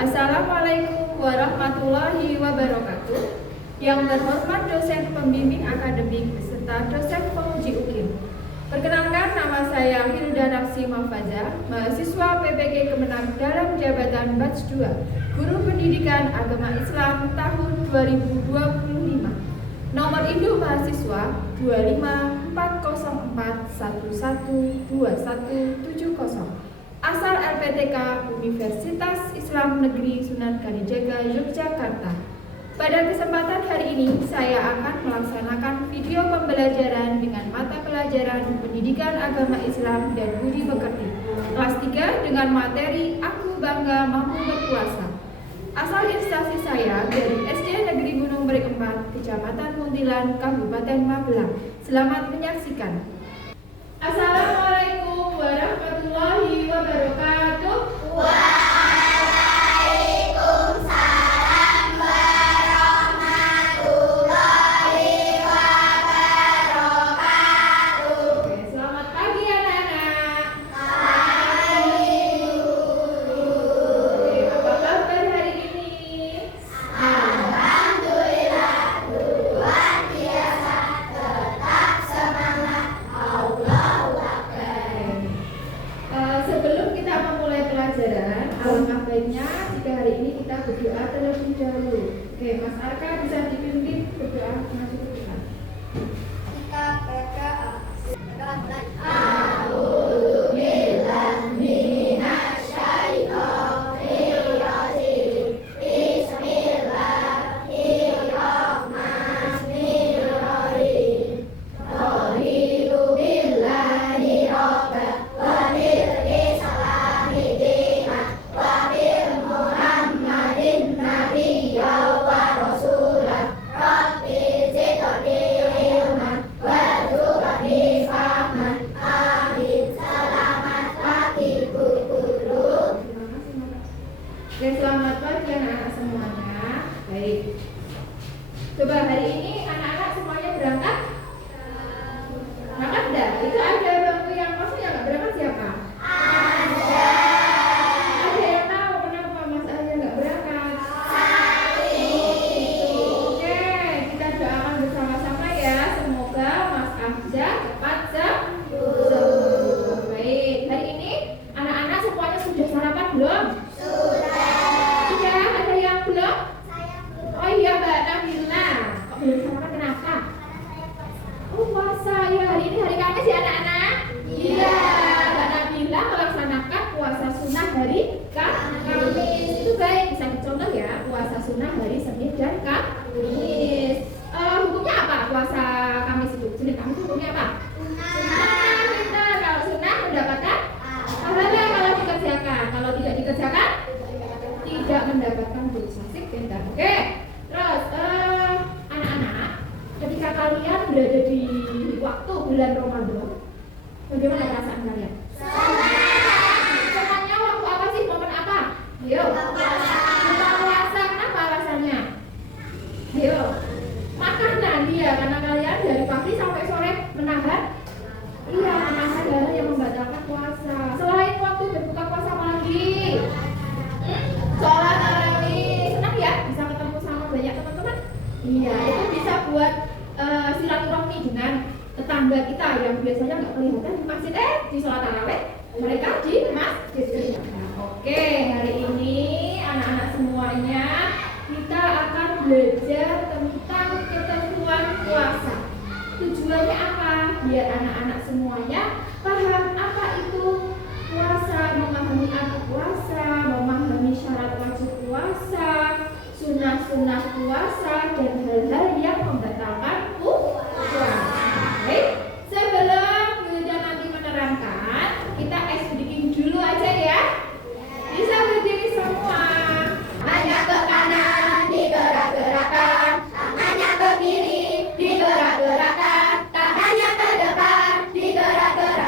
Assalamualaikum warahmatullahi wabarakatuh. Yang terhormat dosen pembimbing akademik beserta dosen penguji UKIM. Perkenalkan, nama saya Hilda Nafsi Mahfaza, mahasiswa PPG Kemenang dalam jabatan Batch 2, Guru Pendidikan Agama Islam tahun 2025. Nomor induk mahasiswa 25404112170. Asal LPTK Universitas Islam Negeri Sunan Kalijaga, Yogyakarta. Pada kesempatan hari ini, saya akan melaksanakan video pembelajaran dengan mata pelajaran Pendidikan Agama Islam dan Budi Pekerti, kelas 3 dengan materi Aku Bangga Mampu Berpuasa. Asal instansi saya dari SD Negeri Gunung Merik 4, Kecamatan Muntilan, Kabupaten Magelang. Selamat menyaksikan. Assalamualaikum warahmatullahi wabarakatuh. Waalaikumsalam warahmatullahi wabarakatuh. Oke, selamat pagi anak-anak. Pagi Oke, apa kabar hari ini? Alhamdulillah, luar biasa, tetap semangat. Allahu Akbar. Sebelum kita memulai pelajaran, alangkah baiknya jika hari ini kita berdoa terlebih dahulu. Oke, Mas Arka bisa dipimpin berdoa masuk ke Tuhan. Kita berdoa. A'udzu billahi minasy syaithanir rajim. Bismillahirrahmanirrahim. Raditu billahi rabban wa bil islami dinan wa bil Muhammadin nabiyyan wa rasulan. Rabbi zidni ilman warzuqni fahman. Amin. Selamat pagi guru. Oke, selamat pagi anak-anak semuanya. Baik. Coba hari ini anak-anak semuanya berangkat? Berangkat enggak? Itu ada bangku yang kosong yang nggak berangkat siapa? Ada yang tahu kenapa Mas Arya nggak berangkat? Oke, kita doakan bersama-sama ya. Semoga Mas Afza cepat sembuh. Baik, hari ini anak-anak semuanya sudah sarapan belum? Sudah, ada yang belum? Oh iya Mbak Nabila. Kok belum sarapan kenapa? Oh puasa ya, hari ini hari Kamis ya anak-anak? Iya, Mbak Nabila melaksanakan puasa sunnah hari Kamis. Itu baik, bisa dicontoh ya, puasa sunnah hari Senin dan Kamis. Hukumnya apa puasa Kamis itu? Senin Kamis hukumnya apa? Sunnah. Benar, kalau sunnah mendapatkan pahala kalau dikerjakan. Kalau tidak dikerjakan, tidak mendapatkan dosa. Sip, pintar. Oke. Terus anak-anak, ketika kalian berada di waktu bulan Ramadan, bagaimana perasaan kalian? Semuanya waktu apa sih? Momen apa? Ayo. Buka puasa. Kenapa alasannya? Ayo. Makanan dia, karena kalian dari pagi sampai sore menahan. Iya, menahan darah yang membatalkan puasa. Selain waktu berbuka puasa apa lagi? Sholat tarawih. Senang ya bisa ketemu sama banyak teman-teman? Iya, itu bisa buat silaturahmi dengan tetangga kita yang biasanya nggak kelihatan di masjid, di sholat tarawih mereka di masjid. Oke, hari ini anak-anak semuanya kita akan belajar tentang ketentuan puasa. Tujuannya apa? Biar anak-anak semuanya paham apa itu puasa, memahami arti puasa, memahami syarat wajib puasa, sunnah-sunnah puasa, dan hal-hal yang membatalkan puasa. Baik, sebelum Hilda nanti menerangkan, kita speaking dulu aja ya. Bisa berdiri semua. Tangannya ke kanan, digerak-gerakkan. Tangannya ke kiri, digerak-gerakkan. Tangannya ke depan, digerak-gerakkan.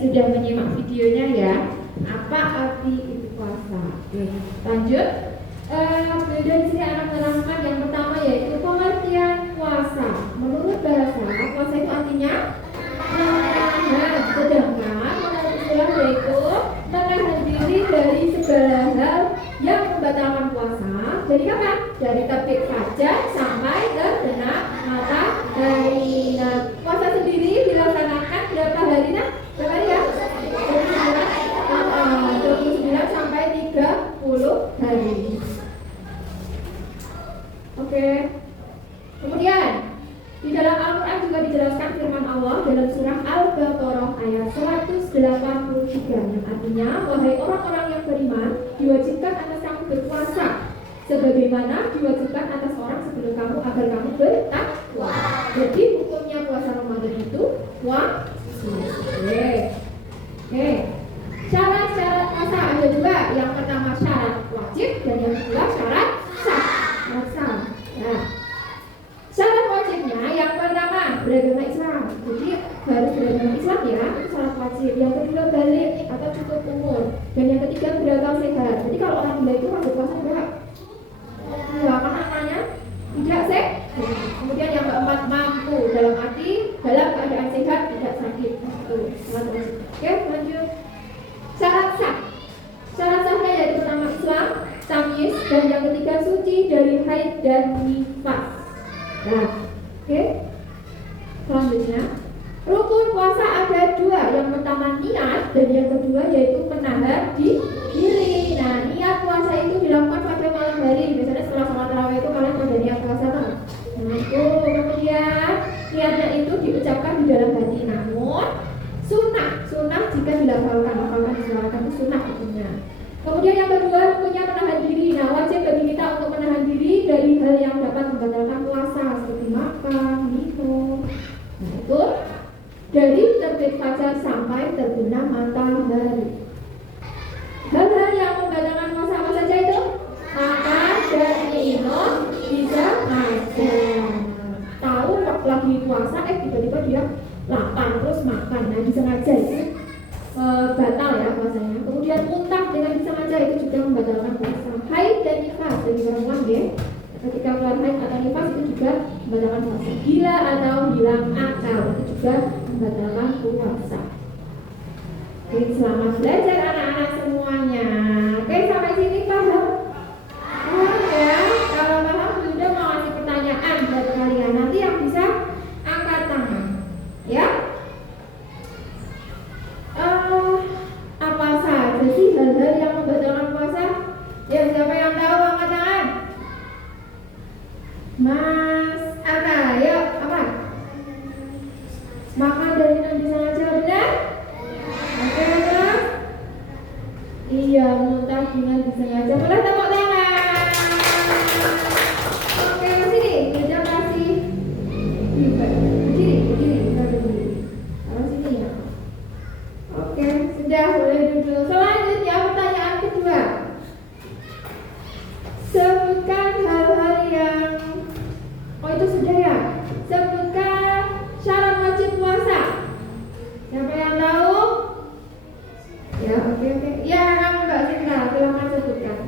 sudah menyimak videonya ya. Apa arti itu puasa? Oke, lanjut. Beda di sini akan menerangkan yang pertama yaitu pengertian puasa. Menurut bahasa, puasa itu artinya menahan, sedangkan menurut istilah yaitu menahan diri dari segala hal yang membatalkan puasa. Dari kapan? Dari terbit fajar sampai terbenam matahari. Nah, puasa sendiri dilaksanakan berapa hari nah? Berapa hari ya? 29 sampai 30 hari. Oke. Kemudian di dalam Al-Quran juga dijelaskan firman Allah dalam surah Al-Baqarah ayat 183 yang artinya, wahai orang-orang yang beriman, diwajibkan atas kamu berpuasa sebagaimana diwajibkan atas orang sebelum kamu agar kamu bertakwa. Jadi hukumnya puasa Ramadan itu wajib. Oke. Syarat-syarat puasa ada juga. Yang pertama syarat wajib dan yang kedua syarat sah. Ya. Syarat wajibnya yang pertama beragama Islam. Jadi harus beragama Islam ya, itu syarat wajib. Yang kedua balik atau cukup umur. Dan yang ketiga berakal sehat. Jadi kalau orang gila itu harus puasa berapa? Ya, namanya tidak sehat. Kemudian yang keempat mampu, dalam arti dalam keadaan sehat tidak sakit. Itu syarat wajib. Oke, lanjut. Syarat sah. Syarat sahnya yaitu pertama Islam, tamyiz, dan yang ketiga suci dari haid dan nifas. Nah, oke. Selanjutnya, rukun puasa ada dua. Yang pertama niat dan yang kedua yaitu menahan diri. Nah, niat puasa itu dilakukan pada malam hari. Misalnya setelah sholat tarawih itu kalian pada niat puasa kan? Nah, itu kemudian niatnya itu diucapkan di dalam hati. Namun sunnah jika dilafalkan disuarakan itu sunnah hukumnya. Kemudian yang kedua rukunnya menahan diri. Nah, wajib bagi kita untuk menahan diri dari hal yang dapat membatalkan puasa seperti makan, minum. Nah, itu dari terbit fajar sampai terbenam matahari. Hal-hal yang membatalkan puasa apa saja itu? Makan dan minum bisa aja. Tahu lagi puasa tiba-tiba dia lapar terus makan. Nah, disengaja itu batal ya puasanya. Kemudian muntah dengan disengaja itu juga membatalkan puasa. Haid dan nifas bagi perempuan ya. Ketika keluar haid atau nifas itu juga membatalkan puasa. Gila atau hilang akal itu juga membatalkan puasa. Oke, selamat belajar anak-anak semuanya. Oke, sampai sini paham? Paham ya? Kalau paham Bunda mau kasih pertanyaan buat kalian. Nanti yang bisa angkat tangan. Ya? Apa saja sih hal-hal yang membatalkan puasa? Ya, siapa yang tahu angkat tangan? Mas Arta, ayo apa? Makan dari nanti sengaja, benar? Oke, terus? Iya, muntah dengan disengaja. Boleh tepuk tangan. Oke, sini. Kita kasih berdiri. Taruh sini ya. Oke, sudah boleh duduk. Selanjutnya pertanyaan kedua. Sebutkan hal-hal yang itu sudah ya. Sebutkan syarat wajib puasa. Siapa yang tahu? Ya, oke. Ya, kamu Mbak Sinta, silakan sebutkan.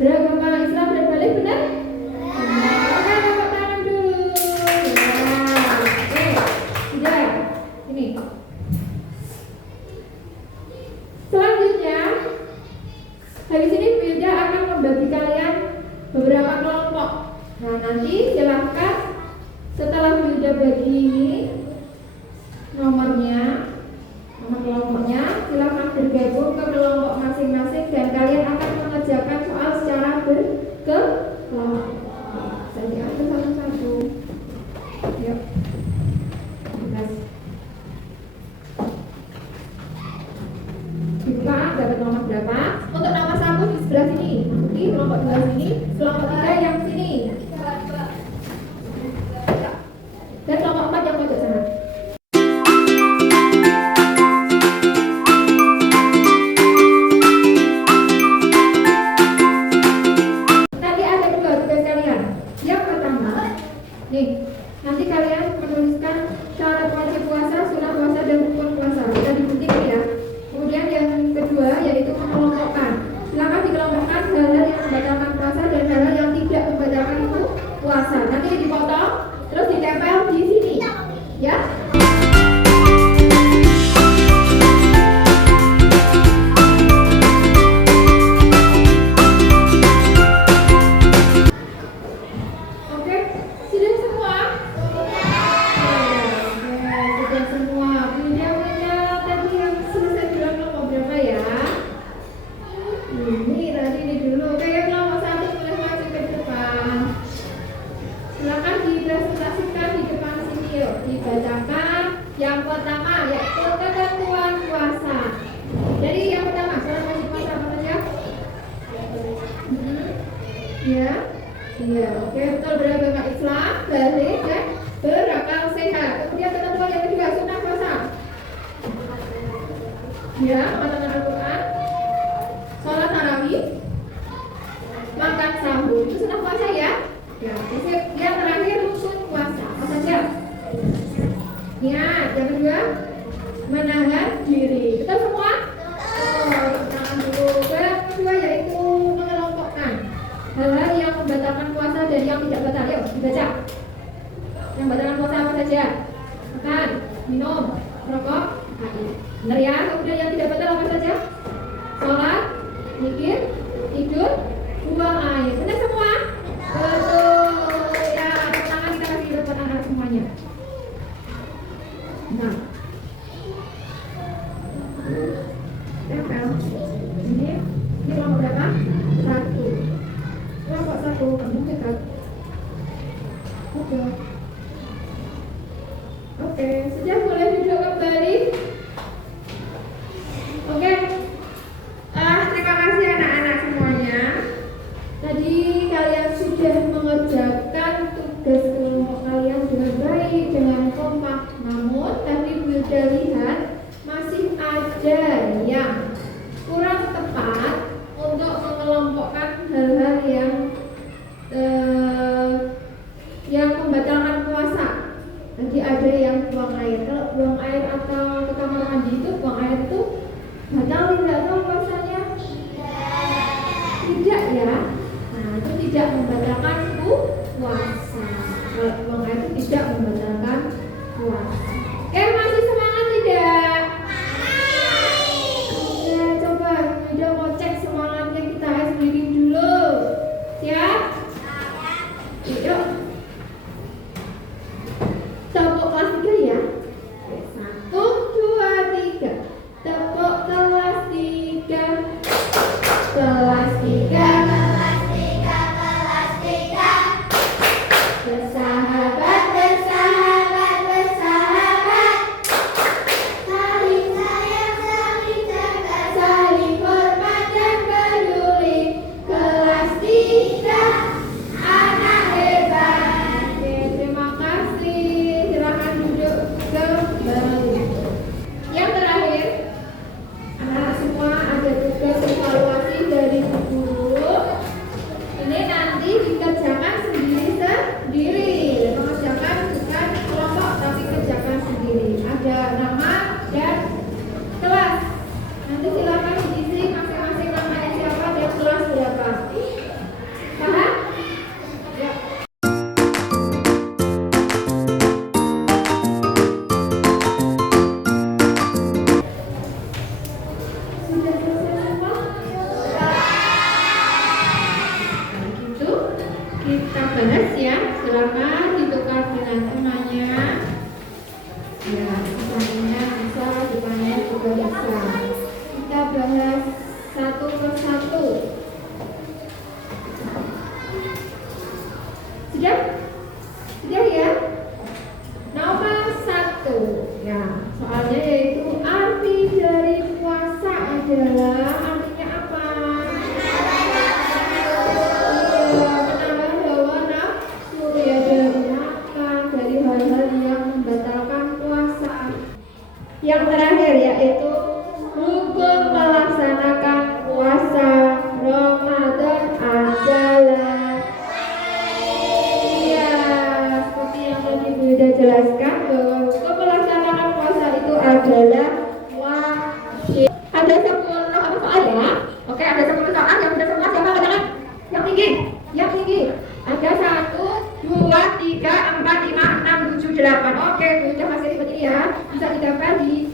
Beragama Islam dan balik benar? Oke, tepuk tangan dulu. Ya, oke. Sudah. Ini. Selanjutnya, habis ini Bunda akan membagi kalian beberapa kelompok. Nah, nanti silahkan setelah Bunda bagi ini nomor kelompoknya, silahkan bergabung ke kelompok masing-masing dan kalian akan mengerjakan soal secara berkelompok. Saya atur satu-satu. Yuk. Dibuka dapat nomor berapa? Untuk nomor 1 di sebelah sini, masuki kelompok 2 sini, kelompok 3 yang sini, dan kelompok 4 yang pojok sana. Nanti ada 2 tugas kalian. Yang pertama, nih, nanti kalian menuliskan syarat wajib puasa, sunah puasa, dan Ya, iya, oke, betul, beragama Islam, balik dan berakal sehat. Kemudian ketentuan yang kedua, sunnah puasa. Ya, membacakan Al-Quran, sholat tarawih, makan sahur, itu sunnah puasa ya. Ya, yang terakhir rukun puasa, apa saja? Ya, yang kedua, menahan diri. Betul semua? Oh, tangan dulu. Yang kedua yaitu mengelompokkan hal-hal yang membatalkan puasa dan yang tidak batal. Yuk, dibaca. Yang membatalkan puasa apa saja? Makan, minum, merokok, haid. Benar ya? Kemudian yang tidak batal apa saja? Sholat, zikir, tidur, buang air. Benar semua? Betul. Ya, tangan kita kasih buat anak semuanya. Nah, tempel. Ini nomor berapa? 1. Kelompok 1, kamu dekat. Oke, sudah boleh duduk kembali. Oke. Terima kasih anak-anak semuanya. Tadi kalian sudah mengerjakan tugas kelompok kalian dengan baik, dengan kompak. Namun tadi sudah lihat masih ada yang kurang tepat untuk mengelompokkan hal-hal yang membatalkan puasa. Tadi ada yang buang air. Kalau buang air atau ke kamar mandi itu, buang air itu batal tidak atau puasanya? Tidak ya. Nah, itu tidak membatalkan puasa. Kalau buang air itu tidak membatalkan puasa. Oke, masih semangat tidak? Oke, coba udah mau cek semangatnya, kita ice breathing dulu. Siap? Yuk. Tepuk kelas 3 ya. 1, 2, 3. Tepuk kelas 3. Kelas 3. Bersahabat, bersahabat, bersahabat. Saling sayang, saling jaga, saling hormat dan peduli. Kelas 3, anak hebat. Oke, terima kasih. Silakan duduk kembali. Yang terakhir, anak-anak semua ada tugas evaluasi dari guru. Ini nanti dikerjakan sendiri-sendiri. Mengerjakan bukan kelompok tapi kerjakan sendiri. Ada nama dan kelas. Nanti silakan diisi masing-masing namanya siapa dan kelas berapa. Paham? Ya. Sudah selesai semua? Kalau gitu kita bahas ya. Silakan ditukar dengan temannya. Ya, temannya bisa, temannya juga bisa. Kita bahas satu persatu. Sudah? Sudah ya? Nomor 1. Ya, soalnya yaitu arti dari puasa adalah artinya apa? Menambah hawa nafsu ya, dari makan, dari hal-hal yang membatalkan puasa. Yang terakhir yaitu rukun melaksanakan puasa Ramadan adalah, iya, seperti yang tadi Bunda jelaskan bahwa hukum melaksanakan puasa itu adalah wajib. Ada 10 apa soal ya? Oke, ada 10 soal yang sudah semua siapa bacakan? Yang tinggi, yang tinggi. Ada 1, 2, 3, 4, 5, 6, 7, 8. Oke, Bunda masih seperti ini ya. Bisa didapat di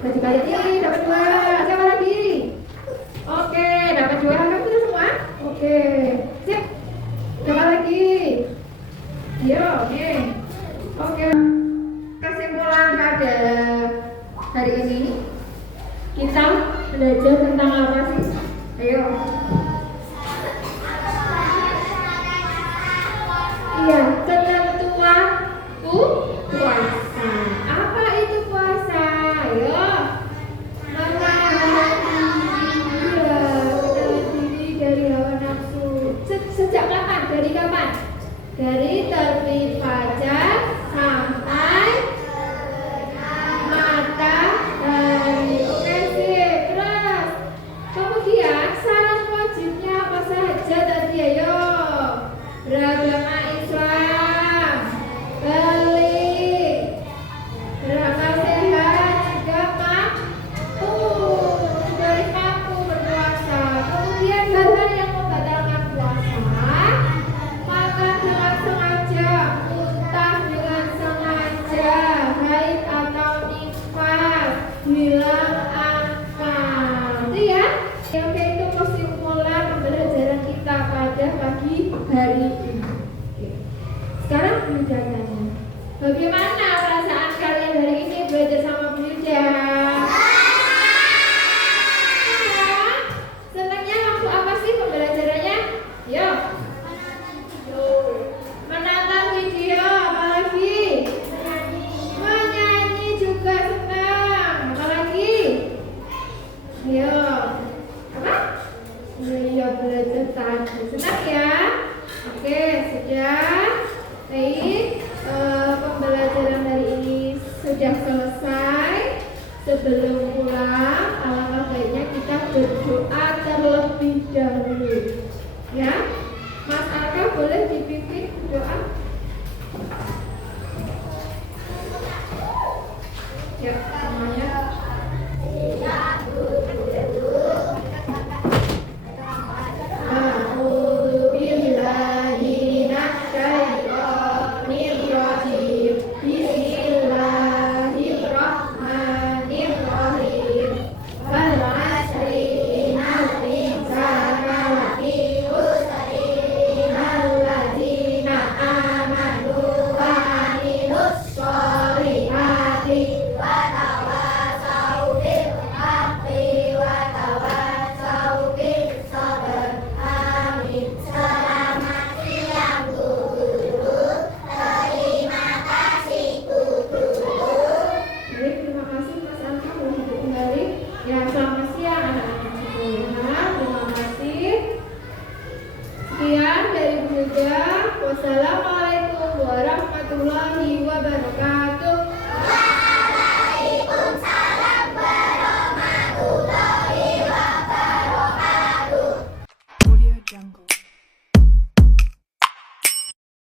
baju kalian ini, dapat 2. Siapa lagi? Oke, dapat 2. Kan sudah semua? Oke, sip. Siapa lagi? Yo, oke. Oke. Kesimpulan pada hari ini kita belajar tentang apa sih? Ayo. Iya, ketentuan puasa. Apa itu puasa? Ayo. Menahan diri dari hawa nafsu. Sejak kapan Bagaimana perasaan kalian hari ini belajar sama Bu Yuda? Senangnya waktu apa sih pembelajarannya? Yuk. Menonton video, apalagi? Menyanyi juga senang. Apalagi? Ayo. Apa? Iya, belajar tadi. Senang ya? Oke, sudah. Baik. Pembelajaran hari ini sudah selesai. Sebelum pulang, alangkah baiknya kita berdoa terlebih dahulu. Ya, Mas Arka boleh dipimpin doa. Ya, semuanya. Sekian dari Bu Yuda. Wassalamualaikum warahmatullahi wabarakatuh.